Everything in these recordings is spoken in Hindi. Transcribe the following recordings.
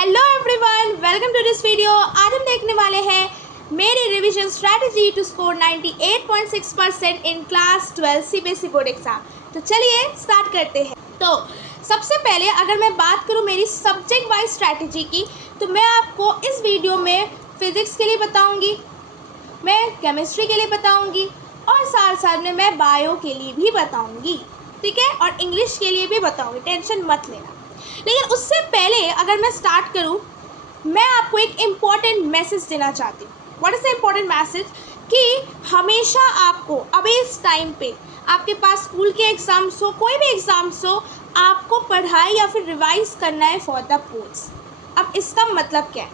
Hello everyone, welcome to this video. आज हम देखने वाले हैं मेरी revision strategy to score 98.6% in class 12 CBSE board exam. तो चलिए स्टार्ट करते हैं। तो सबसे पहले अगर मैं बात करूं मेरी सब्जेक्ट वाइज स्ट्रैटेजी की, तो मैं आपको इस वीडियो में फिज़िक्स के लिए बताऊंगी, मैं केमिस्ट्री के लिए बताऊंगी और साथ साथ में मैं बायो के लिए भी बताऊंगी, ठीक है, और इंग्लिश के लिए भी बताऊंगी, टेंशन मत लेना। लेकिन उससे पहले अगर मैं स्टार्ट करूं, मैं आपको एक इम्पॉर्टेंट मैसेज देना चाहती हूँ। What is the important message? कि हमेशा आपको अब इस टाइम पे आपके पास स्कूल के एग्ज़ाम्स हो, कोई भी एग्ज़ाम्स हो, आपको पढ़ाई या फिर रिवाइज करना है फॉर द बोर्ड्स। अब इसका मतलब क्या है?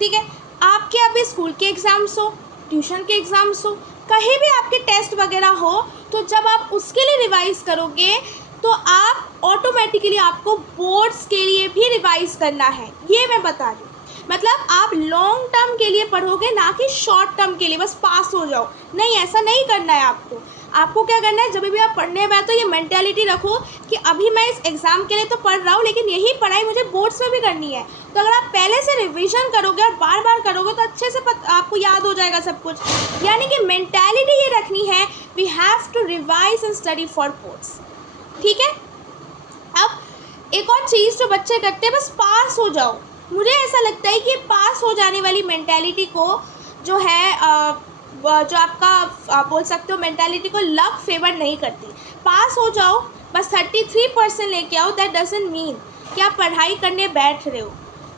ठीक है, आपके अभी स्कूल के एग्ज़ाम्स हो, ट्यूशन के एग्ज़ाम्स हो, कहीं भी आपके टेस्ट वगैरह हो, तो जब आप उसके लिए रिवाइज करोगे तो आप ऑटोमेटिकली आपको बोर्ड्स के लिए भी रिवाइज करना है। ये मैं बता रही हूँ। मतलब आप लॉन्ग टर्म के लिए पढ़ोगे, ना कि शॉर्ट टर्म के लिए बस पास हो जाओ। नहीं, ऐसा नहीं करना है आपको। आपको क्या करना है, जब भी आप पढ़ने बैठो तो ये मेंटालिटी रखो कि अभी मैं इस एग्ज़ाम के लिए तो पढ़ रहा हूँ, लेकिन यही पढ़ाई मुझे बोर्ड्स में भी करनी है। तो अगर आप पहले से रिविजन करोगे और बार बार करोगे तो अच्छे से आपको याद हो जाएगा सब कुछ। यानी कि मेंटालिटी ये रखनी है, we have to revise and study for boards. ठीक है। अब एक और चीज़ जो बच्चे करते हैं, बस पास हो जाओ। मुझे ऐसा लगता है कि पास हो जाने वाली मेंटालिटी को जो है जो आपका बोल सकते हो मेंटालिटी को लक फेवर नहीं करती। पास हो जाओ, बस 33% लेके आओ, दैट डजंट मीन कि आप पढ़ाई करने बैठ रहे हो।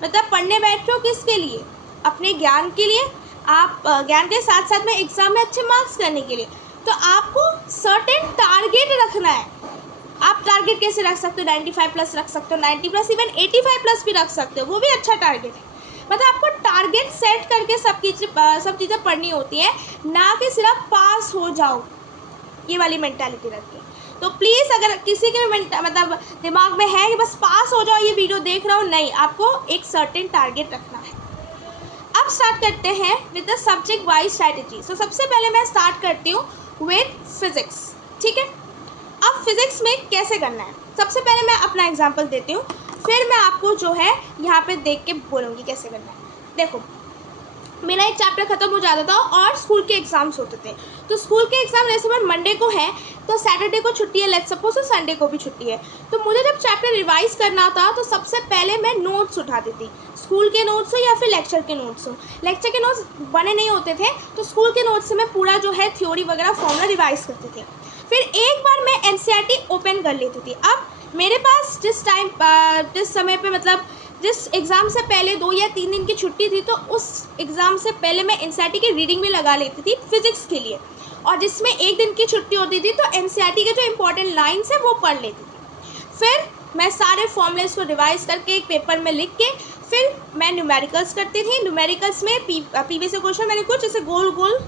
मतलब पढ़ने बैठ रहे हो किसके लिए? अपने ज्ञान के लिए। आप ज्ञान के साथ साथ में एग्ज़ाम में अच्छे मार्क्स करने के लिए। तो आपको सर्टेन टारगेट रखना है। आप टारगेट कैसे रख सकते हो? 95 प्लस रख सकते हो, 90 प्लस, इवन 85 प्लस भी रख सकते हो, वो भी अच्छा टारगेट है। मतलब आपको टारगेट सेट करके सब चीज़ें पढ़नी होती है, ना कि सिर्फ पास हो जाओ, ये वाली मेंटालिटी रख के। तो प्लीज़ अगर किसी के मतलब दिमाग में है कि बस पास हो जाओ, ये वीडियो देख रहा हूँ, नहीं, आपको एक सर्टेन टारगेट रखना है। अब स्टार्ट करते हैं with the subject wise strategy. तो सबसे पहले मैं स्टार्ट करती हूँ विद फिज़िक्स। ठीक है। अब फिज़िक्स में कैसे करना है, सबसे पहले मैं अपना एग्जांपल देती हूँ, फिर मैं आपको जो है यहाँ पे देख के बोलूँगी कैसे करना है। देखो, मेरा एक चैप्टर ख़त्म हो जाता था और स्कूल के एग्ज़ाम्स होते थे। तो स्कूल के एग्ज़ाम जैसे मैं मंडे को है तो सैटरडे को छुट्टी है, लेट्स सपोज, तो संडे को भी छुट्टी है। तो मुझे जब चैप्टर रिवाइज करना था तो सबसे पहले मैं नोट्स उठाती थी, स्कूल के नोट्स हो या फिर लेक्चर के नोट्स हो। लेक्चर के नोट्स बने नहीं होते थे तो स्कूल के नोट्स से मैं पूरा जो है थ्योरी वगैरह फॉर्मूला रिवाइज करती थी। फिर एक बार मैं एनसीईआरटी ओपन कर लेती थी। अब मेरे पास जिस समय पे मतलब जिस एग्ज़ाम से पहले 2 या 3 दिन की छुट्टी थी, तो उस एग्ज़ाम से पहले मैं एनसीईआरटी की रीडिंग भी लगा लेती थी फिज़िक्स के लिए, और जिसमें 1 दिन की छुट्टी होती थी तो एनसीईआरटी के जो इंपॉर्टेंट लाइन्स है वो पढ़ लेती थी। फिर मैं सारे फॉर्मूलेस को रिवाइज करके एक पेपर में लिख के फिर मैं न्यूमेरिकल्स करती थी। न्यूमेरिकल्स में प्रीवियस क्वेश्चन मैंने कुछ ऐसे गोल गोल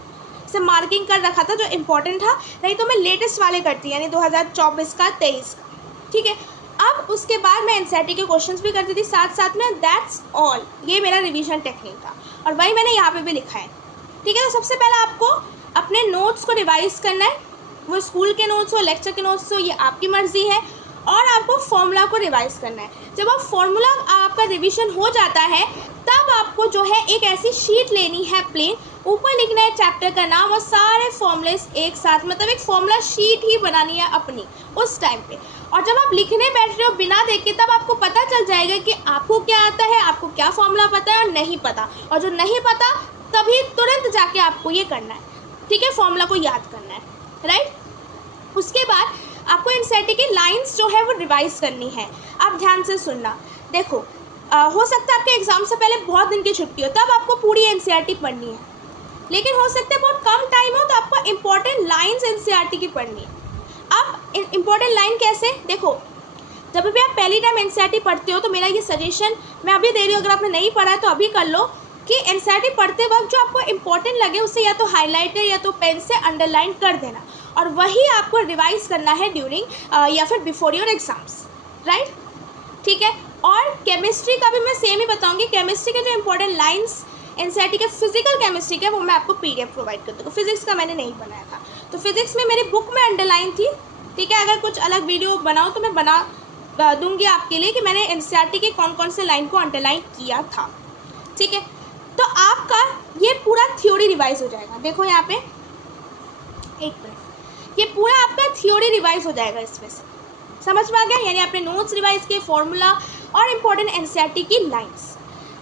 से मार्किंग कर रखा था जो इम्पोर्टेंट था, नहीं तो मैं लेटेस्ट वाले करती, यानी 2024 का 23 का। ठीक है। अब उसके बाद मैं एनसीईआरटी के क्वेश्चंस भी करती थी साथ साथ में। दैट्स ऑल, ये मेरा रिवीजन टेक्निक था और वही मैंने यहाँ पे भी लिखा है। ठीक है। तो सबसे पहले आपको अपने नोट्स को रिवाइज करना है, वो स्कूल के नोट्स हो, लेक्चर के नोट्स हो, ये आपकी मर्ज़ी है। और आपको फॉर्मूला को रिवाइज करना है। जब आप फॉर्मूला आपका रिवीजन हो जाता है तब आपको जो है एक ऐसी शीट लेनी है प्लेन, ऊपर लिखना है चैप्टर का नाम और सारे फॉर्मूलेस एक साथ, मतलब एक फॉर्मूला शीट ही बनानी है अपनी उस टाइम पे। और जब आप लिखने बैठ रहे हो बिना देखे, तब आपको पता चल जाएगा कि आपको क्या आता है, आपको क्या फॉर्मूला पता है और नहीं पता। और जो नहीं पता तभी तुरंत जाके आपको ये करना है। ठीक है, फॉर्मूला को याद करना है, राइट। उसके बाद आपको एनसीईआरटी की लाइन्स जो है वो रिवाइज करनी है। आप ध्यान से सुनना। देखो, हो सकता है आपके एग्ज़ाम से पहले बहुत दिन की छुट्टी हो, तब आपको पूरी एनसीईआरटी पढ़नी है। लेकिन हो सकता है बहुत कम टाइम हो तो आपको इम्पॉर्टेंट लाइन्स एनसीईआरटी की पढ़नी है। अब इम्पॉर्टेंट लाइन कैसे? देखो, जब भी आप पहली टाइम एनसीईआरटी पढ़ते हो तो मेरा ये सजेशन मैं अभी दे रही हूँ, अगर आपने नहीं पढ़ा है तो अभी कर लो, कि एनसीईआरटी पढ़ते वक्त जो आपको इम्पॉर्टेंट लगे उसे या तो हाईलाइटर या तो पेन से अंडरलाइन कर देना, और वही आपको रिवाइज करना है ड्यूरिंग या फिर बिफोर योर एग्जाम्स, राइट। ठीक है। और केमिस्ट्री का भी मैं सेम ही बताऊंगी। केमिस्ट्री के जो इंपॉर्टेंट लाइंस एनसीईआरटी के फिजिकल केमिस्ट्री के, वो मैं आपको पीडीएफ प्रोवाइड कर दूँगा। फिजिक्स का मैंने नहीं बनाया था, तो फिजिक्स में मेरी बुक में अंडरलाइन थी। ठीक है। अगर कुछ अलग वीडियो बनाओ तो मैं बना दूंगी आपके लिए कि मैंने एनसीईआरटी के कौन कौन से लाइन को अंडरलाइन किया था। ठीक है, तो आपका ये पूरा थ्योरी रिवाइज हो जाएगा। देखो यहाँ पे एक मिनट, ये पूरा आपका थ्योरी रिवाइज हो जाएगा इसमें से, समझ में आ गया? यानी आपने नोट्स रिवाइज किए, फॉर्मूला और इम्पोर्टेंट एनसीईआरटी की लाइंस।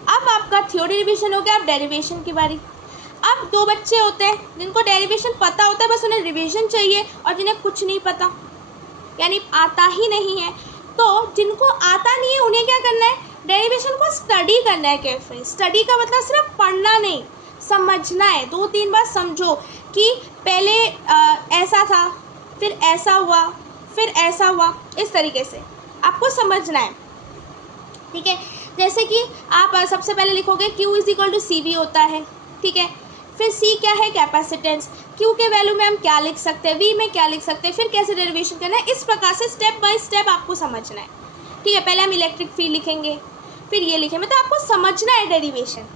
अब आपका थ्योरी रिवीजन हो गया। अब डेरिवेशन की बारी। अब दो बच्चे होते हैं जिनको डेरिवेशन पता होता है, बस उन्हें रिवीजन चाहिए, और जिन्हें कुछ नहीं पता यानी आता ही नहीं है। तो जिनको आता नहीं है उन्हें क्या करना है, डेरिवेशन को स्टडी करना है केयरफुली। स्टडी का मतलब सिर्फ पढ़ना नहीं, समझना है। 2-3 बार समझो कि पहले ऐसा था, फिर ऐसा हुआ, फिर ऐसा हुआ, इस तरीके से आपको समझना है। ठीक है, जैसे कि आप सबसे पहले लिखोगे Q = CV होता है। ठीक है, फिर C क्या है, कैपेसिटेंस। Q के वैल्यू में हम क्या लिख सकते हैं, V में क्या लिख सकते हैं, फिर कैसे डेरिवेशन करना है। इस प्रकार से स्टेप बाय स्टेप आपको समझना है। ठीक है, पहले हम इलेक्ट्रिक फील्ड लिखेंगे, फिर ये लिखेंगे, मतलब आपको समझना है डेरिवेशन,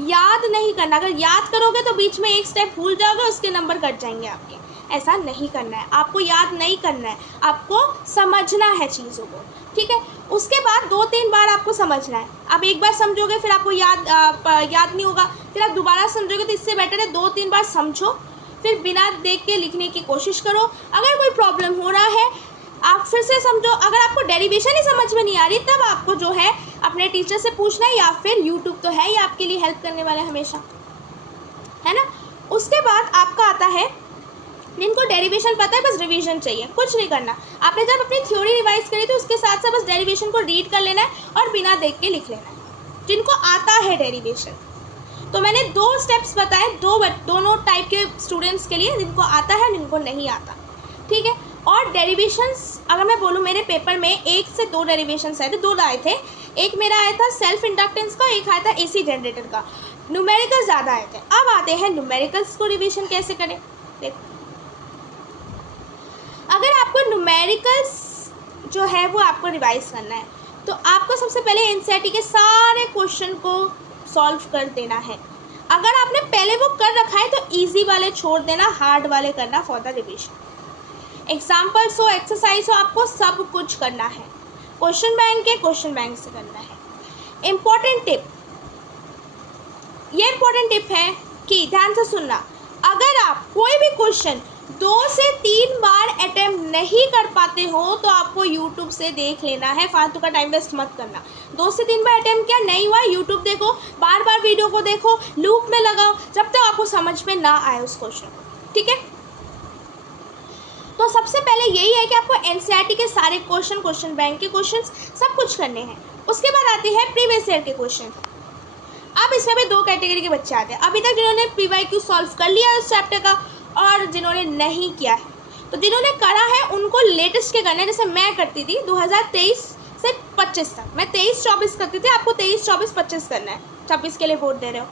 याद नहीं करना। अगर याद करोगे तो बीच में एक स्टेप भूल जाओगे, उसके नंबर कट जाएंगे आपके। ऐसा नहीं करना है, आपको याद नहीं करना है, आपको समझना है चीज़ों को। ठीक है, उसके बाद 2-3 बार आपको समझना है। आप एक बार समझोगे फिर आपको याद नहीं होगा, फिर आप दोबारा समझोगे, तो इससे बेटर है 2-3 बार समझो, फिर बिना देख के लिखने की कोशिश करो। अगर कोई प्रॉब्लम हो रहा है आप फिर से समझो। अगर आपको डेरिवेशन ही समझ में नहीं आ रही, तब आपको जो है अपने टीचर से पूछना है, या फिर यूट्यूब तो है ही आपके लिए हेल्प करने वाला हमेशा, है ना। उसके बाद आपका आता है जिनको डेरिवेशन पता है, बस रिवीजन चाहिए, कुछ नहीं करना। आपने जब अपनी थ्योरी रिवाइज करी थी उसके साथ साथ बस डेरिवेशन को रीड कर लेना है और बिना देख के लिख लेना है। जिनको आता है डेरिवेशन, तो मैंने 2 स्टेप्स बताए, दोनों टाइप के स्टूडेंट्स के लिए, जिनको आता है जिनको नहीं आता। ठीक है, और डेरिवेशंस अगर मैं बोलूँ, मेरे पेपर में 1 से 2 डेरिवेशंस आए थे, 2 आए थे। एक मेरा आया था सेल्फ इंडक्टेंस का, एक आया था AC जनरेटर का। न्यूमेरिकल ज़्यादा आए थे। अब आते हैं न्यूमेरिकल्स को रिविजन कैसे करें। देखो, अगर आपको न्यूमेरिकल्स जो है वो आपको रिवाइज करना है, तो आपको सबसे पहले एनसीईआरटी के सारे क्वेश्चन को सॉल्व कर देना है। अगर आपने पहले वो कर रखा है तो इजी वाले छोड़ देना, हार्ड वाले करना फॉर द रिविजन। एग्जाम्पल्स हो, एक्सरसाइज हो, आपको सब कुछ करना है। क्वेश्चन बैंक से करना है। इम्पोर्टेंट टिप, ये इम्पोर्टेंट टिप है कि ध्यान से सुनना, अगर आप कोई भी क्वेश्चन 2 से 3 बार अटेम्प्ट नहीं कर पाते हो तो आपको यूट्यूब से देख लेना है, फालतू का टाइम वेस्ट मत करना। 2 से 3 बार अटेम्प्ट किया नहीं हुआ, यूट्यूब देखो, बार बार वीडियो को देखो, लूप में लगाओ, जब तक आपको समझ में ना आए उस क्वेश्चन को। ठीक है, तो सबसे पहले यही है कि आपको एनसीईआरटी के सारे क्वेश्चन बैंक के क्वेश्चन सब कुछ करने हैं। उसके बाद आते हैं प्रीवियस ईयर के क्वेश्चन। अब इसमें भी 2 कैटेगरी के बच्चे आते हैं, अभी तक जिन्होंने PYQ सॉल्व कर लिया उस चैप्टर का, और जिन्होंने नहीं किया है। तो जिन्होंने करा है उनको लेटेस्ट के करना है, जैसे मैं करती थी 2023 से 25 तक, मैं 23-24 करती थी, आपको 23-24-25 करना है, 26 के लिए वोट दे रहे हो।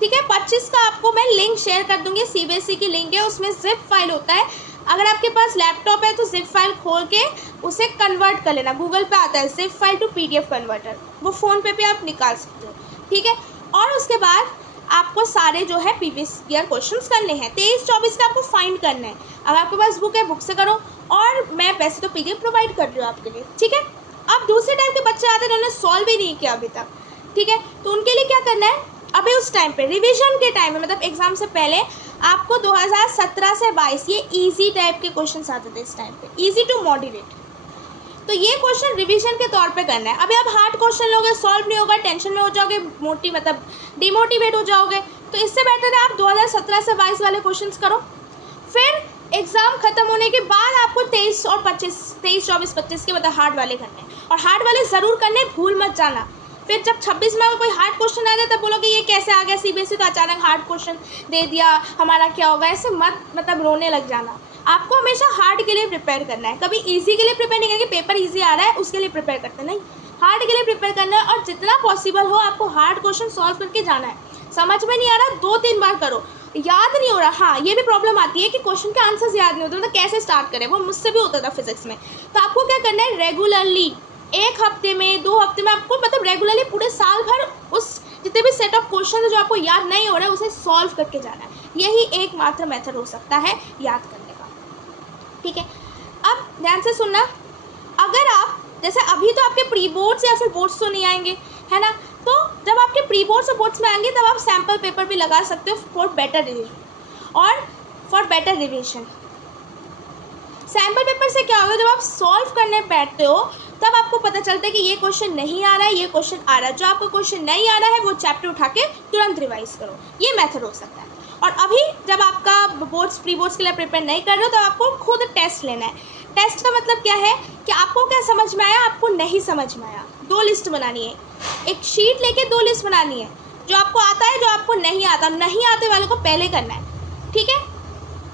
ठीक है, 25 का आपको मैं लिंक शेयर कर दूंगी, CBSE की लिंक है, उसमें जिप फाइल होता है। अगर आपके पास लैपटॉप है तो जिप फाइल खोल के उसे कन्वर्ट कर लेना, गूगल पे आता है zip file to PDF converter, वो फ़ोन पे भी आप निकाल सकते हो। ठीक है, और उसके बाद आपको सारे जो है प्रीवियस ईयर क्वेश्चंस करने हैं। 23-24 का आपको फाइंड करना है। अगर आपके पास बुक है, बुक से करो, और मैं वैसे तो PDF प्रोवाइड कर रही हूँ आपके लिए। ठीक है, अब दूसरे टाइप के बच्चे आते हैं जिन्होंने सॉल्व ही नहीं किया अभी तक। ठीक है, तो उनके लिए क्या करना है, अभी उस टाइम पे रिविजन के टाइम में, मतलब एग्जाम से पहले आपको 2017 से 22 ये ईजी टाइप के क्वेश्चन आते थे इस टाइम पे, ईजी टू मॉडरेट। तो ये क्वेश्चन रिवीजन के तौर पे करना है। अभी आप हार्ड क्वेश्चन लोगे, सॉल्व नहीं होगा, टेंशन में हो जाओगे, डिमोटिवेट हो जाओगे। तो इससे बेटर है आप 2017 से 22 वाले क्वेश्चंस करो, फिर एग्ज़ाम खत्म होने के बाद आपको 23-24-25 के मतलब हार्ड वाले करने हैं, और हार्ड वाले ज़रूर करने, भूल मत जाना। फिर जब 26 में कोई हार्ड क्वेश्चन आ जाए तब बोलोगे ये कैसे आ गया, CBSE तो अचानक हार्ड क्वेश्चन दे दिया, हमारा क्या होगा, ऐसे मत मतलब रोने लग जाना। आपको हमेशा हार्ड के लिए प्रिपेयर करना है, कभी इजी के लिए प्रिपेयर नहीं करना कि पेपर इजी आ रहा है उसके लिए प्रिपेयर करते नहीं, हार्ड के लिए प्रिपेयर करना है। और जितना पॉसिबल हो आपको हार्ड क्वेश्चन सॉल्व करके जाना है। समझ में नहीं आ रहा 2-3 बार करो, याद नहीं हो रहा, हाँ ये भी प्रॉब्लम आती है कि क्वेश्चन के आंसर्स याद नहीं होते, तो कैसे स्टार्ट करें, वो मुझसे भी होता था फिजिक्स में। तो आपको क्या करना है, रेगुलरली 1 हफ्ते में 2 हफ्ते में आपको मतलब रेगुलरली पूरे साल भर उस जितने भी सेट ऑफ क्वेश्चन जो आपको याद नहीं हो रहा है उसे सॉल्व करके जाना है। यही एकमात्र मेथड हो सकता है याद करने का। ठीक है, अब ध्यान से सुनना, अगर आप जैसे अभी तो आपके प्री बोर्ड्स या फिर बोर्ड्स तो नहीं आएंगे, है ना। तो जब आपके प्री बोर्ड्स और बोर्ड्स में आएंगे तब आप सैम्पल पेपर भी लगा सकते हो फॉर बेटर रिविजन और for better revision. Sample paper से क्या होगा, जब आप सॉल्व करने बैठते हो तब आपको पता चलता है कि ये क्वेश्चन नहीं आ रहा है, ये क्वेश्चन आ रहा है। जो आपको क्वेश्चन नहीं आ रहा है वो चैप्टर उठा के तुरंत रिवाइज करो, ये मेथड हो सकता है। और अभी जब आपका बोर्ड्स प्री बोर्ड्स के लिए प्रिपेयर नहीं कर रहे हो तो आपको खुद टेस्ट लेना है। टेस्ट का मतलब क्या है कि आपको क्या समझ में आया, आपको नहीं समझ में आया, 2 लिस्ट बनानी है। एक शीट लेके 2 लिस्ट बनानी है, जो आपको आता है, जो आपको नहीं आता। नहीं आते वाले को पहले करना है, ठीक है।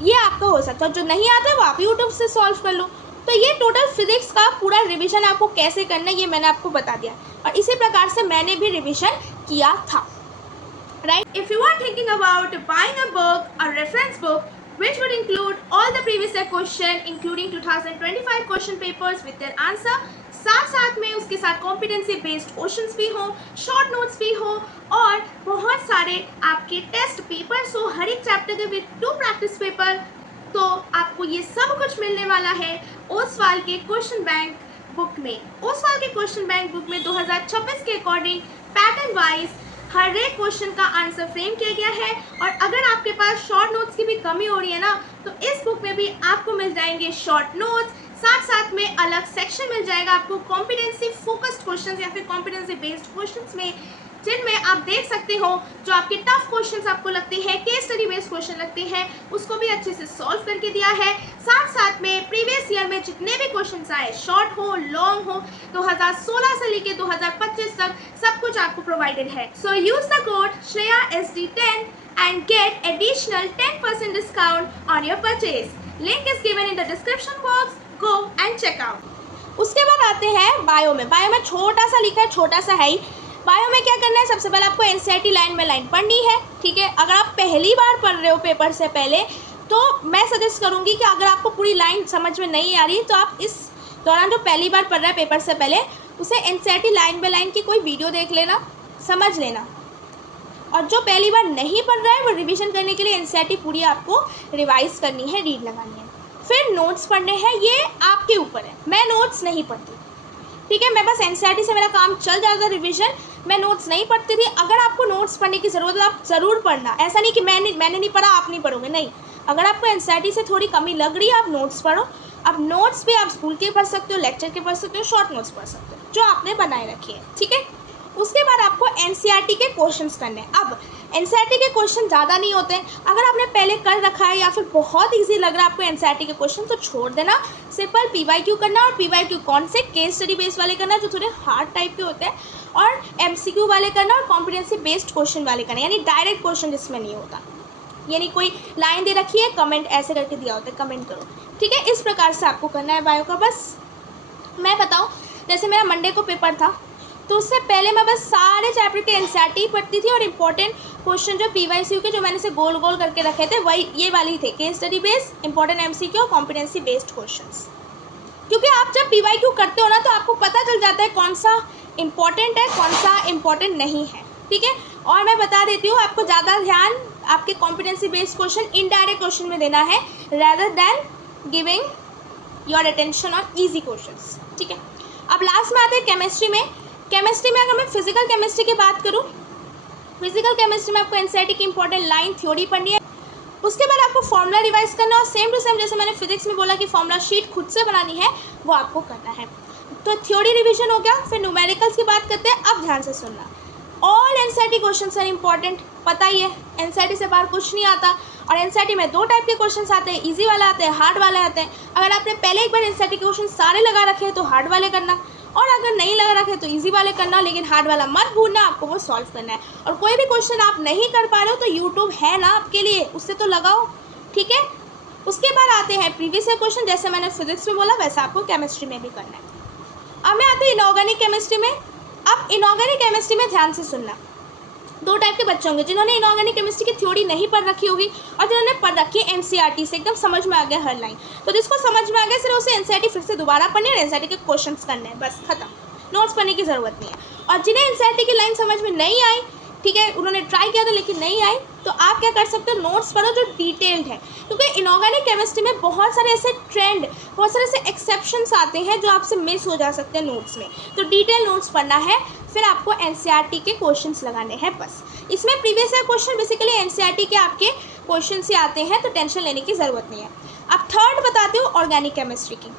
ये आपका हो सकता है। जो नहीं आता है वो आप यूट्यूब से सॉल्व कर लो। तो ये टोटल फिजिक्स का पूरा रिवीजन आपको कैसे करना है ये मैंने आपको बता दिया, और इसी प्रकार से मैंने भी रिवीजन किया था, right. If you are thinking about buying a book, a reference book which would include all the previous year question including 2025 question papers with their answer, साथ में उसके साथ कॉम्पिटेंसी बेस्ड क्वेश्चंस भी हो, शॉर्ट नोट्स भी हो, और बहुत सारे आपके टेस्ट पेपर्स हो हर एक चैप्टर के विद 2 प्रैक्टिस पेपर, तो आपको ये सब कुछ मिलने वाला है ओसवाल के क्वेश्चन बैंक बुक में। ओसवाल के क्वेश्चन बैंक बुक में 2026 के अकॉर्डिंग पैटर्न वाइज हर एक क्वेश्चन का आंसर फ्रेम किया गया है। और अगर आपके पास शॉर्ट नोट्स की भी कमी हो रही है ना, तो इस बुक में भी आपको मिल जाएंगे शॉर्ट नोट्स, साथ में अलग सेक्शन मिल जाएगा आपको कॉम्पिटेंसी फोकस्ड क्वेश्चंस या फिर कॉम्पिटेंसी बेस्ड क्वेश्चंस में, जिनमें आप देख सकते हो जो आपके टफ क्वेश्चंस आपको लगते हैं, केस स्टडी बेस्ड क्वेश्चन लगते हैं, उसको भी अच्छे से सॉल्व करके दिया है। साथ में प्रीवियस ईयर में जितने भी क्वेश्चंस आए, शॉर्ट हो लॉन्ग हो, 2016 से लेके 2025 तक सब कुछ आपको प्रोवाइडेड है। So use the code Shreya SD10 and get additional 10% discount on your purchase. Link is given in the description box. Go and check out. उसके बाद आते हैं बायो में। बायो में छोटा सा लिखा है, छोटा सा है ही। बायो में क्या करना है, सबसे पहले आपको NCERT लाइन में लाइन पढ़नी है, ठीक है। अगर आप पहली बार पढ़ रहे हो पेपर से पहले, तो मैं सजेस्ट करूँगी कि अगर आपको पूरी लाइन समझ में नहीं आ रही तो आप इस दौरान जो पहली बार पढ़ रहा है पेपर से पहले, उसे NCERT लाइन बाय लाइन की कोई वीडियो देख लेना, समझ लेना। और जो पहली बार नहीं पढ़ रहा है वो रिवीजन करने के लिए NCERT पूरी आपको रिवाइज करनी है, रीड लगानी है। फिर नोट्स पढ़ने हैं, ये आपके ऊपर है। मैं नोट्स नहीं पढ़ती, ठीक है। मैं बस NCERT से मेरा काम चल जाता रिवीजन, मैं नोट्स नहीं पढ़ती थी। अगर आपको नोट्स पढ़ने की ज़रूरत है आप ज़रूर पढ़ना, ऐसा नहीं कि मैंने नहीं पढ़ा आप नहीं पढ़ोगे, नहीं। अगर आपको NCERT से थोड़ी कमी लग रही है आप नोट्स पढ़ो। अब नोट्स भी आप स्कूल के पढ़ सकते हो, लेक्चर के पढ़ सकते हो, शॉर्ट नोट्स पढ़ सकते हो जो आपने बनाए रखी है, ठीक है। उसके बाद आपको NCERT के क्वेश्चंस करने हैं। अब NCERT के क्वेश्चन ज़्यादा नहीं होते हैं, अगर आपने पहले कर रखा है या फिर बहुत इजी लग रहा है आपको NCERT के क्वेश्चन, तो छोड़ देना। सिंपल PYQ करना, और PYQ कौन से, केस स्टडी बेस्ड वाले करना जो थोड़े हार्ड टाइप के होते हैं, और MCQ वाले करना, और कॉम्पिटेंसी बेस्ड क्वेश्चन वाले करना, यानी डायरेक्ट क्वेश्चन जिसमें नहीं होता, यानी कोई लाइन दे रखी है, कमेंट ऐसे करके दिया होता है, कमेंट करो, ठीक है। इस प्रकार से आपको करना है बायो का। बस मैं बताऊँ, जैसे मेरा मंडे को पेपर था, तो उससे पहले मैं बस सारे चैप्टर के NCERT पढ़ती थी, और इंपॉर्टेंट क्वेश्चन जो PYQ के जो मैंने से गोल गोल करके रखे थे वही ये वाले ही थे, case study based, important MCQ और कॉम्पिटेंसी बेस्ड क्वेश्चंस। क्योंकि आप जब PYQ करते हो ना तो आपको पता चल जाता है कौन सा इंपॉर्टेंट है, कौन सा इंपॉर्टेंट नहीं है, ठीक है। और मैं बता देती हूँ, आपको ज़्यादा ध्यान आपके competency based question indirect question में देना है, rather than giving your attention on easy questions, ठीक है। अब लास्ट में आते हैं केमिस्ट्री में। केमिस्ट्री में अगर मैं फिजिकल केमिस्ट्री की बात करूँ, फिजिकल केमिस्ट्री में आपको NCERT की इंपॉर्टेंट लाइन थ्योरी पढ़नी है। उसके बाद आपको फॉर्मूला रिवाइज करना, और सेम टू सेम जैसे मैंने फिजिक्स में बोला कि फॉर्मूला शीट खुद से बनानी है, वो आपको करना है। तो थ्योरी रिवीजन हो गया। फिर न्यूमेरिकल्स की बात करते हैं। अब ध्यान से सुनना, all NCERT question are important, पता ही है NCERT से बाहर कुछ नहीं आता। और NCERT में 2 टाइप के क्वेश्चन आते हैं, ईजी वाले आते हैं, हार्ड वाले आते हैं। अगर आपने पहले एक बार NCERT के क्वेश्चन सारे लगा रखे हैं तो हार्ड वाले करना, और अगर नहीं लगा रखे तो इजी वाले करना, लेकिन हार्ड वाला मत भूलना, आपको वो सॉल्व करना है। और कोई भी क्वेश्चन आप नहीं कर पा रहे हो तो यूट्यूब है ना आपके लिए, उससे तो लगाओ, ठीक है। उसके बाद आते हैं प्रीवियस ईयर क्वेश्चन, जैसे मैंने फिजिक्स में बोला वैसा आपको केमिस्ट्री में भी करना है। अब मैं आती हूँ इनऑर्गेनिक केमिस्ट्री में। अब इनऑर्गेनिक केमिस्ट्री में ध्यान से सुनना, 2 टाइप के बच्चे होंगे, जिन्होंने इनऑर्गेनिक केमिस्ट्री की थ्योरी नहीं पढ़ रखी होगी, और जिन्होंने पढ़ रखी है NCERT से, एकदम समझ में आ गया हर लाइन। तो जिसको समझ में आ गया सिर्फ उसे NCERT फिर से दोबारा पढ़नी है, NCERT के क्वेश्चन करने हैं, बस खत्म, नोट्स पढ़ने की ज़रूरत नहीं है। और जिन्हें NCERT की लाइन समझ में नहीं आई, ठीक है, उन्होंने ट्राई किया था लेकिन नहीं आई, तो आप क्या कर सकते हो, नोट्स पढ़ो जो डिटेल्ड है, क्योंकि इनऑर्गेनिक केमिस्ट्री में बहुत सारे ऐसे ट्रेंड, बहुत सारे ऐसे एक्सेप्शंस आते हैं जो आपसे मिस हो जा सकते हैं नोट्स में। तो डिटेल नोट्स पढ़ना है, फिर आपको एनसीईआरटी के क्वेश्चंस लगाने हैं बस। इसमें previous year question basically NCERT के आपके क्वेश्चन से आते हैं, तो टेंशन लेने की ज़रूरत नहीं है। अब थर्ड बताती हूँ ऑर्गेनिक केमिस्ट्री की।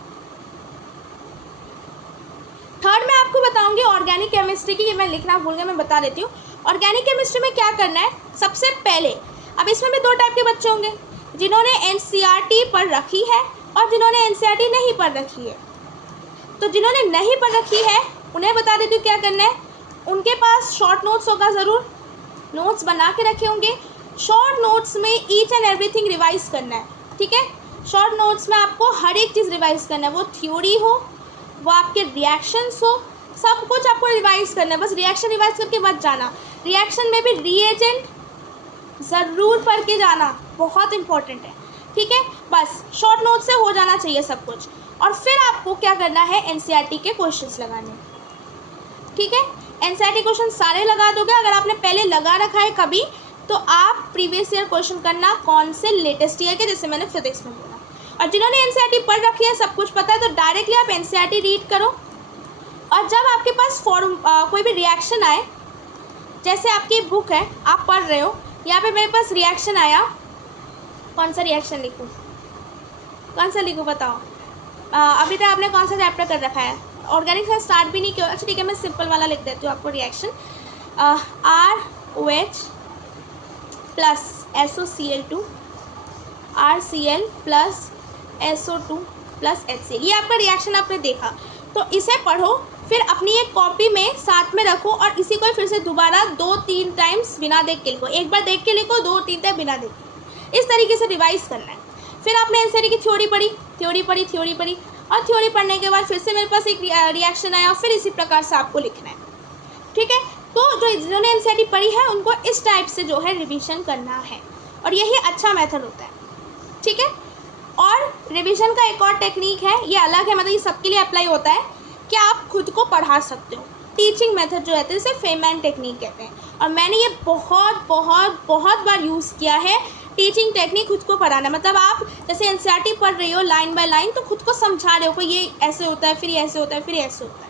थर्ड मैं आपको बताऊंगी ऑर्गेनिक केमिस्ट्री की, मैं लिखना भूल गया, मैं बता देती हूँ। ऑर्गेनिक केमिस्ट्री में क्या करना है, सबसे पहले, अब इसमें भी दो टाइप के बच्चे होंगे, जिन्होंने एनसीईआरटी पढ़ रखी है और जिन्होंने एनसीईआरटी नहीं पढ़ रखी है। तो जिन्होंने नहीं पढ़ रखी है उन्हें बता देती हूँ क्या करना है। उनके पास शॉर्ट नोट्स होगा, ज़रूर नोट्स बना के रखे होंगे। शॉर्ट नोट्स में ईच एंड एवरीथिंग रिवाइज करना है, ठीक है। शॉर्ट नोट्स में आपको हर एक चीज़ रिवाइज करना है, वो थ्योरी हो, वो आपके रिएक्शंस हो, सब कुछ आपको रिवाइज करना है। बस रिएक्शन रिवाइज करके मत जाना, रिएक्शन में भी रिएजेंट ज़रूर पढ़ के जाना, बहुत इंपॉर्टेंट है, ठीक है। बस शॉर्ट नोट से हो जाना चाहिए सब कुछ। और फिर आपको क्या करना है, एनसीईआरटी के क्वेश्चंस लगाने, ठीक है। एनसीईआरटी क्वेश्चन सारे लगा दोगे। अगर आपने पहले लगा रखा है कभी, तो आप प्रीवियस ईयर क्वेश्चन करना, कौन से लेटेस्ट ईयर के, जैसे मैंने फिजिक्स में बोला। और जिन्होंने एनसीईआरटी पढ़ रखी है, सब कुछ पता है, तो डायरेक्टली आप एनसीईआरटी रीड करो। और जब आपके पास कोई भी रिएक्शन आए, जैसे आपकी बुक है, आप पढ़ रहे हो, यहाँ पे मेरे पास रिएक्शन आया, कौन सा रिएक्शन लिखूँ, कौन सा लिखूँ बताओ। अभी तक आपने कौन सा चैप्टर कर रखा है, ऑर्गेनिक से स्टार्ट भी नहीं किया। अच्छा ठीक है, मैं सिंपल वाला लिख देती हूँ आपको। Reaction ROH plus SOCl2 RCl plus SO2 plus HCl, ये आपका रिएक्शन आपने देखा। तो इसे पढ़ो, फिर अपनी एक कॉपी में साथ में रखो और इसी को फिर से दोबारा 2-3 टाइम्स बिना देख के लिखो। एक बार देख के लिखो, 2-3 टाइम बिना देख के, इस तरीके से रिवाइज करना है। फिर आपने एनसीईआरटी की थ्योरी पढ़ी और थ्योरी पढ़ने के बाद फिर से मेरे पास एक रिएक्शन आया, फिर इसी प्रकार से आपको लिखना है, ठीक है। तो जो जिन्होंने एनसीईआरटी पढ़ी है उनको इस टाइप से जो है रिवीजन करना है, और यही अच्छा मेथड होता है, ठीक है। और रिवीजन का एक और टेक्निक है, ये अलग है, मतलब ये सबके लिए अप्लाई होता है, कि आप खुद को पढ़ा सकते हो। टीचिंग मेथड जो रहते हैं इसे फेमैन टेक्निक कहते हैं, और मैंने ये बहुत बार यूज़ किया है। टीचिंग टेक्निक खुद को पढ़ाना, मतलब आप जैसे एनसीईआरटी पढ़ रही हो लाइन बाय लाइन, तो खुद को समझा रहे हो कि ये ऐसे होता है, फिर ये ऐसे होता है, फिर ऐसे होता है,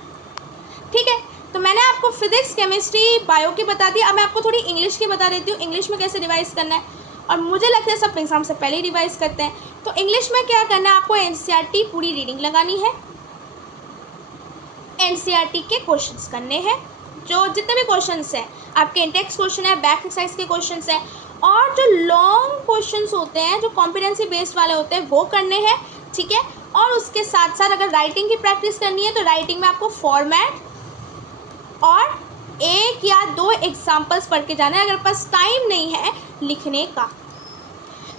ठीक है। तो मैंने आपको फिजिक्स, केमिस्ट्री, बायो की बता दी। अब मैं आपको थोड़ी इंग्लिश की बता देती हूँ, इंग्लिश में कैसे रिवाइज करना है। और मुझे लगता है सब एग्जाम से पहले ही रिवाइज करते हैं। तो इंग्लिश में क्या करना है, आपको एनसीईआरटी पूरी रीडिंग लगानी है, एनसीईआरटी के क्वेश्चंस करने हैं, जो जितने भी क्वेश्चंस हैं आपके इंटेक्स क्वेश्चन है, बैक एक्सरसाइज के क्वेश्चंस हैं, और जो लॉन्ग क्वेश्चंस होते हैं, जो कॉम्पिटेंसी बेस्ड वाले होते हैं, वो करने हैं, ठीक है। और उसके साथ साथ अगर राइटिंग की प्रैक्टिस करनी है, तो राइटिंग में आपको फॉर्मेट और 1 या 2 एग्जाम्पल्स पढ़ के जाना है, अगर पास टाइम नहीं है लिखने का।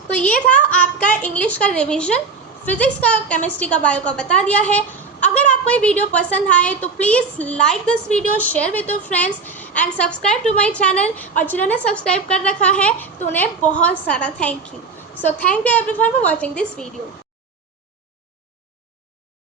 तो ये था आपका इंग्लिश का रिवीजन, फिजिक्स का, केमिस्ट्री का, बायो का बता दिया है। अगर आपको ये वीडियो पसंद आए तो please like this video, share with your friends and subscribe to my channel. और जिन्होंने सब्सक्राइब कर रखा है तो उन्हें बहुत सारा thank you. So thank you everyone for watching this video.